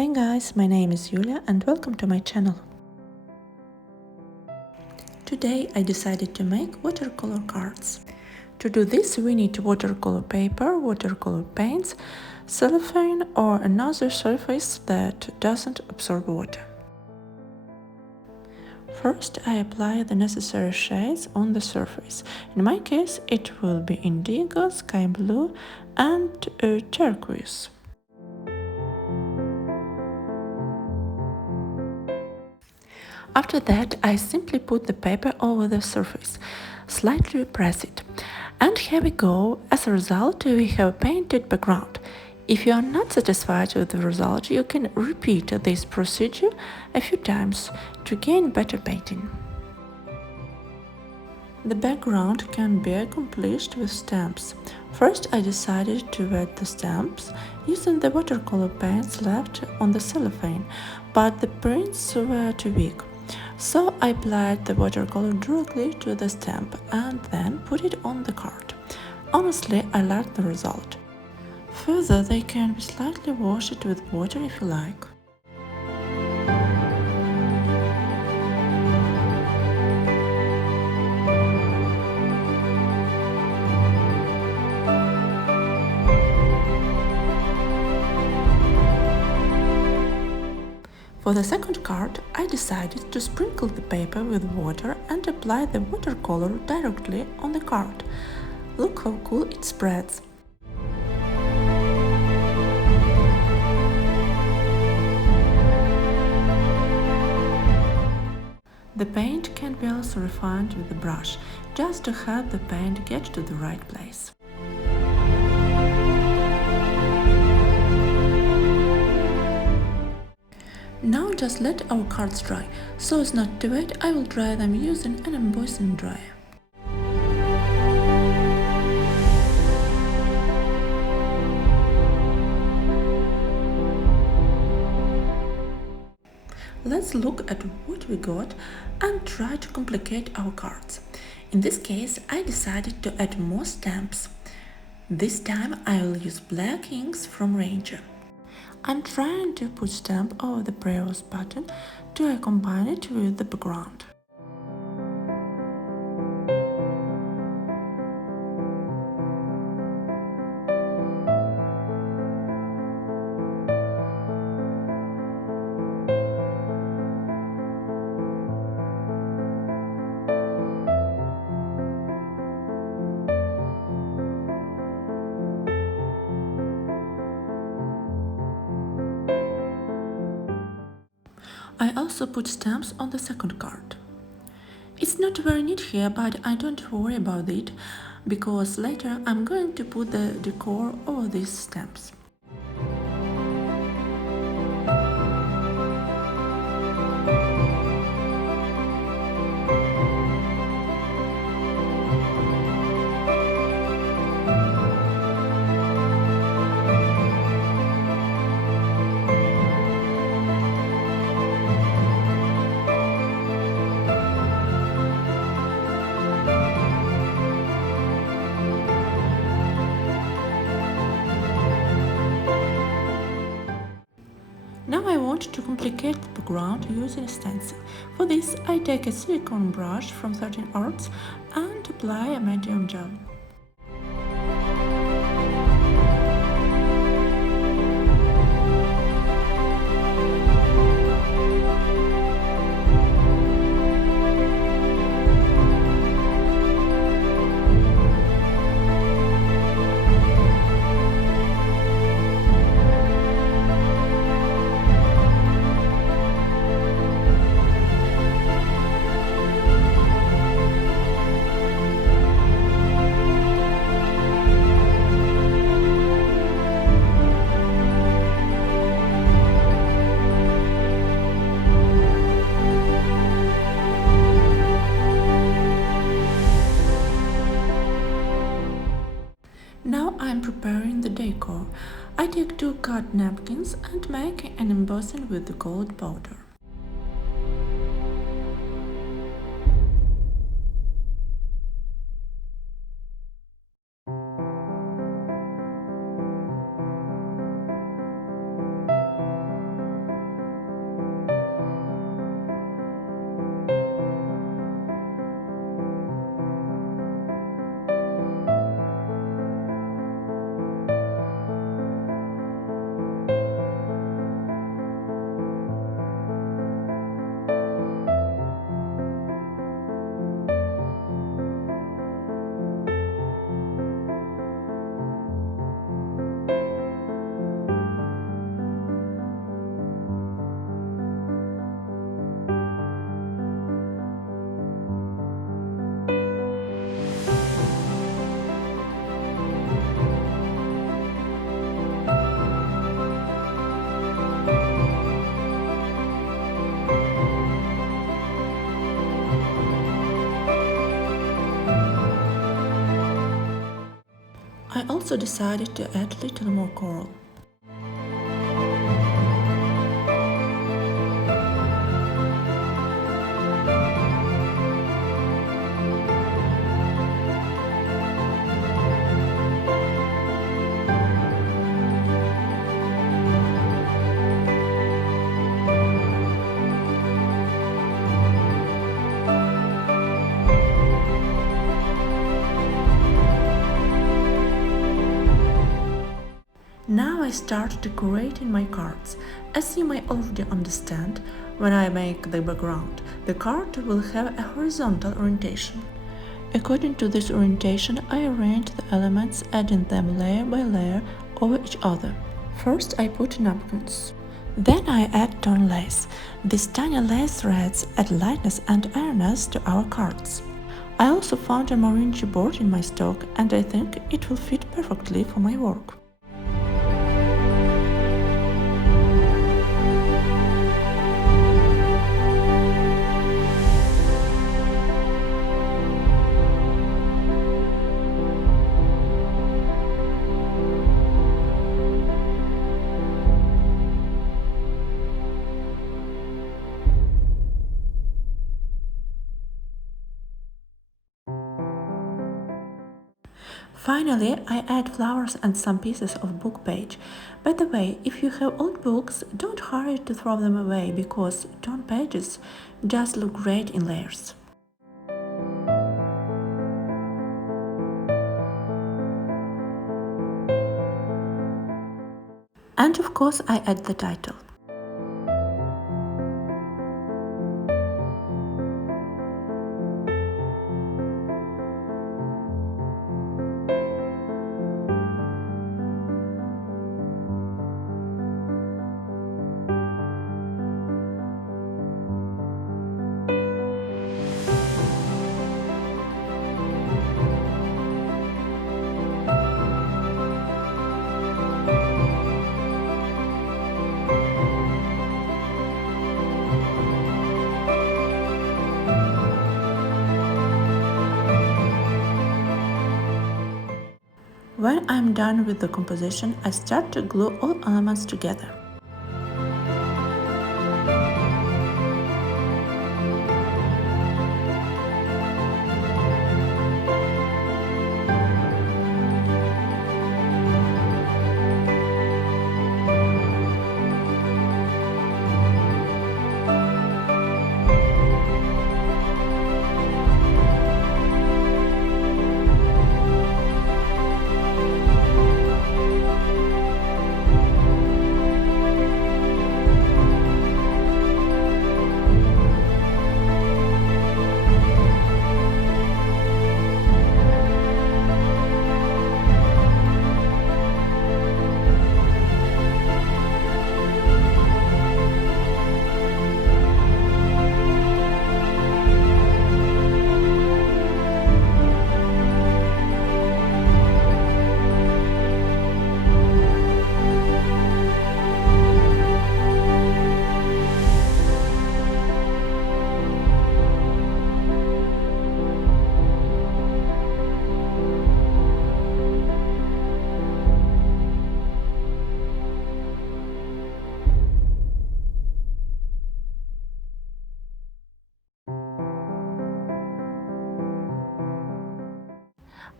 Hi guys, my name is Yulia and welcome to my channel. Today I decided to make watercolor cards. To do this we need watercolor paper, watercolor paints, cellophane or another surface that doesn't absorb water. First I apply the necessary shades on the surface. In my case it will be indigo, sky blue and turquoise. After that, I simply put the paper over the surface, slightly press it, and here we go. As a result, we have a painted background. If you are not satisfied with the result, you can repeat this procedure a few times to gain better painting. The background can be accomplished with stamps. First, I decided to add the stamps using the watercolor paints left on the cellophane, but the prints were too big. So I applied the watercolor directly to the stamp and then put it on the card. Honestly, I like the result. Further, they can be slightly washed with water if you like. For the second card, I decided to sprinkle the paper with water and apply the watercolor directly on the card. Look how cool it spreads. The paint can be also refined with the brush, just to help the paint get to the right place. Now just let our cards dry. So as not to wet, I will dry them using an embossing dryer. Let's look at what we got and try to complicate our cards. In this case, I decided to add more stamps. This time I will use black inks from Ranger. I'm trying to put stamp over the previous button to combine it with the background. I also put stamps on the second card. It's not very neat here, but I don't worry about it, because later I'm going to put the decor over these stamps. Now I want to complicate the background using a stencil. For this, I take a silicone brush from 13 Arts and apply a medium gel. Now I am preparing the decor. I take 2 cut napkins and make an embossing with the gold powder. also decided to add a little more coral. Now I start decorating my cards. As you may already understand, when I make the background, the card will have a horizontal orientation. According to this orientation, I arrange the elements, adding them layer by layer over each other. First, I put napkins. Then I add torn lace. These tiny lace threads add lightness and airiness to our cards. I also found a marine chipboard in my stock, and I think it will fit perfectly for my work. Finally, I add flowers and some pieces of book page. By the way, if you have old books, don't hurry to throw them away because torn pages just look great in layers. And of course, I add the title. When I'm done with the composition, I start to glue all elements together.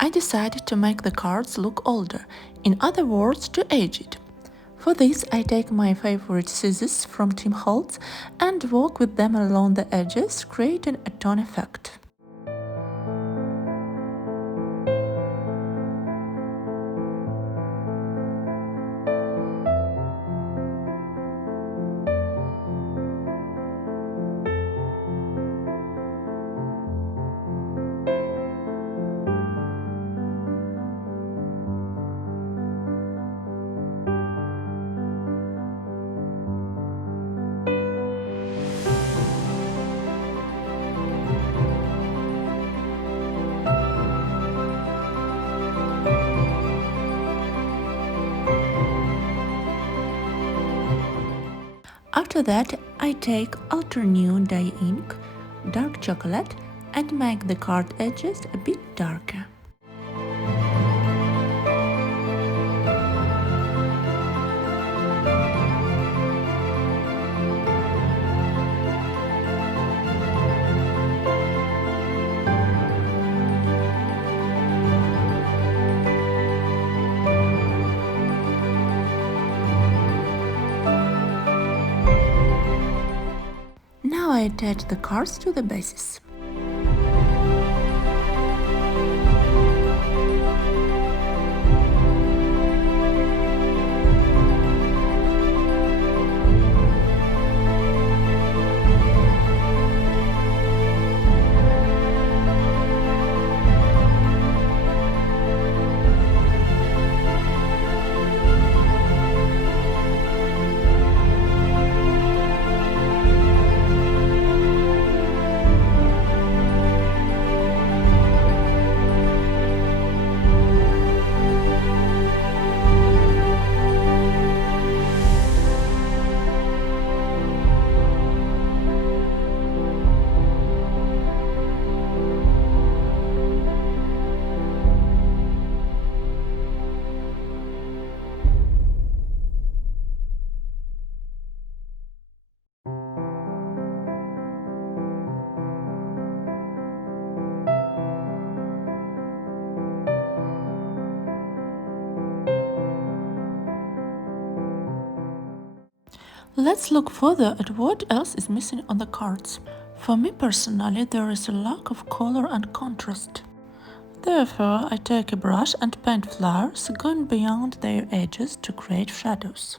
I decided to make the cards look older, in other words, to age it. For this, I take my favorite scissors from Tim Holtz and work with them along the edges, creating a tone effect. After that, I take Ultra New dye ink, dark chocolate, and make the card edges a bit darker. I attach the cards to the bases. Let's look further at what else is missing on the cards. For me personally, there is a lack of color and contrast. Therefore, I take a brush and paint flowers, going beyond their edges to create shadows.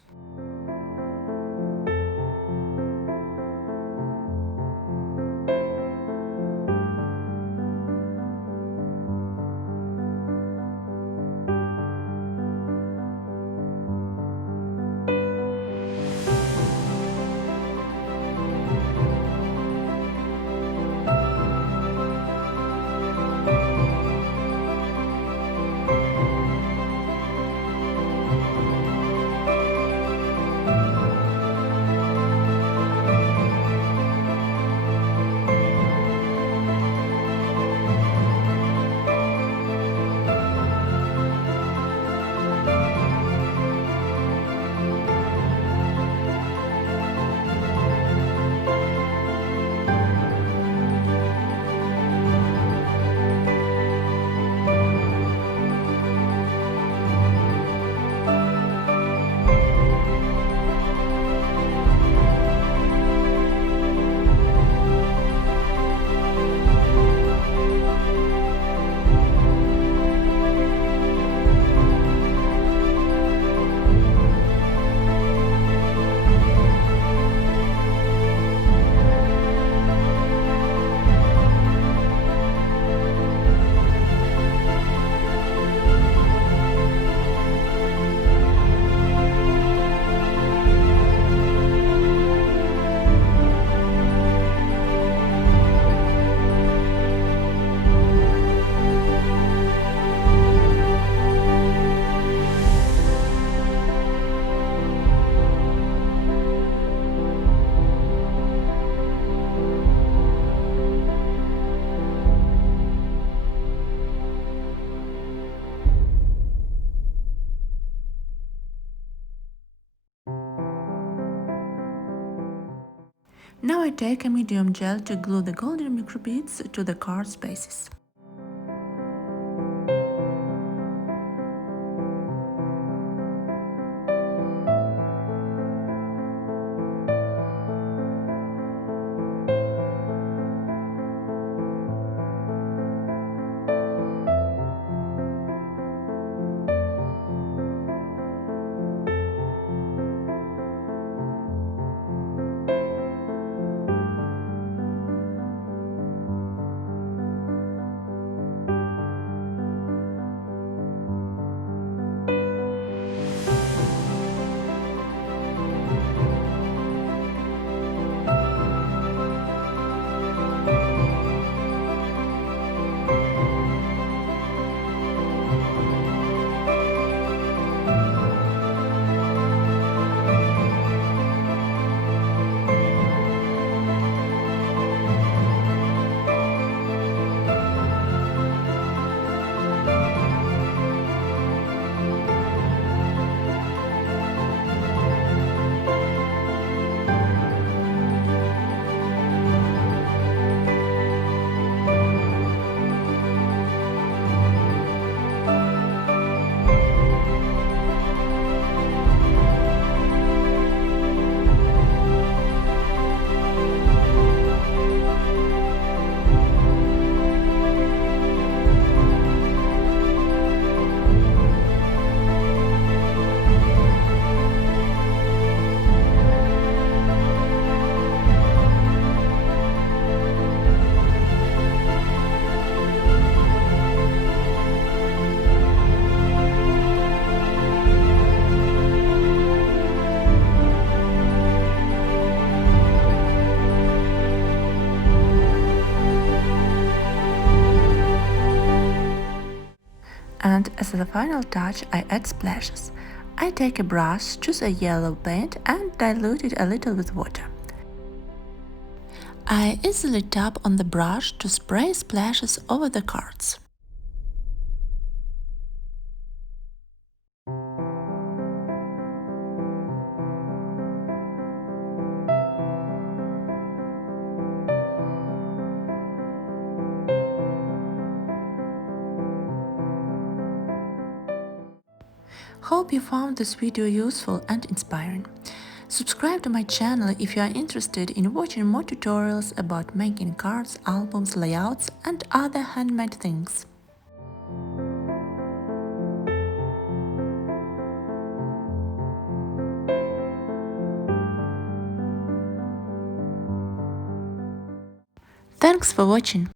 Now I take a medium gel to glue the golden microbeads to the card's bases. And as a final touch, I add splashes. I take a brush, choose a yellow paint and dilute it a little with water. I easily tap on the brush to spray splashes over the cards. Hope you found this video useful and inspiring. Subscribe to my channel if you are interested in watching more tutorials about making cards, albums, layouts and other handmade things. Thanks for watching!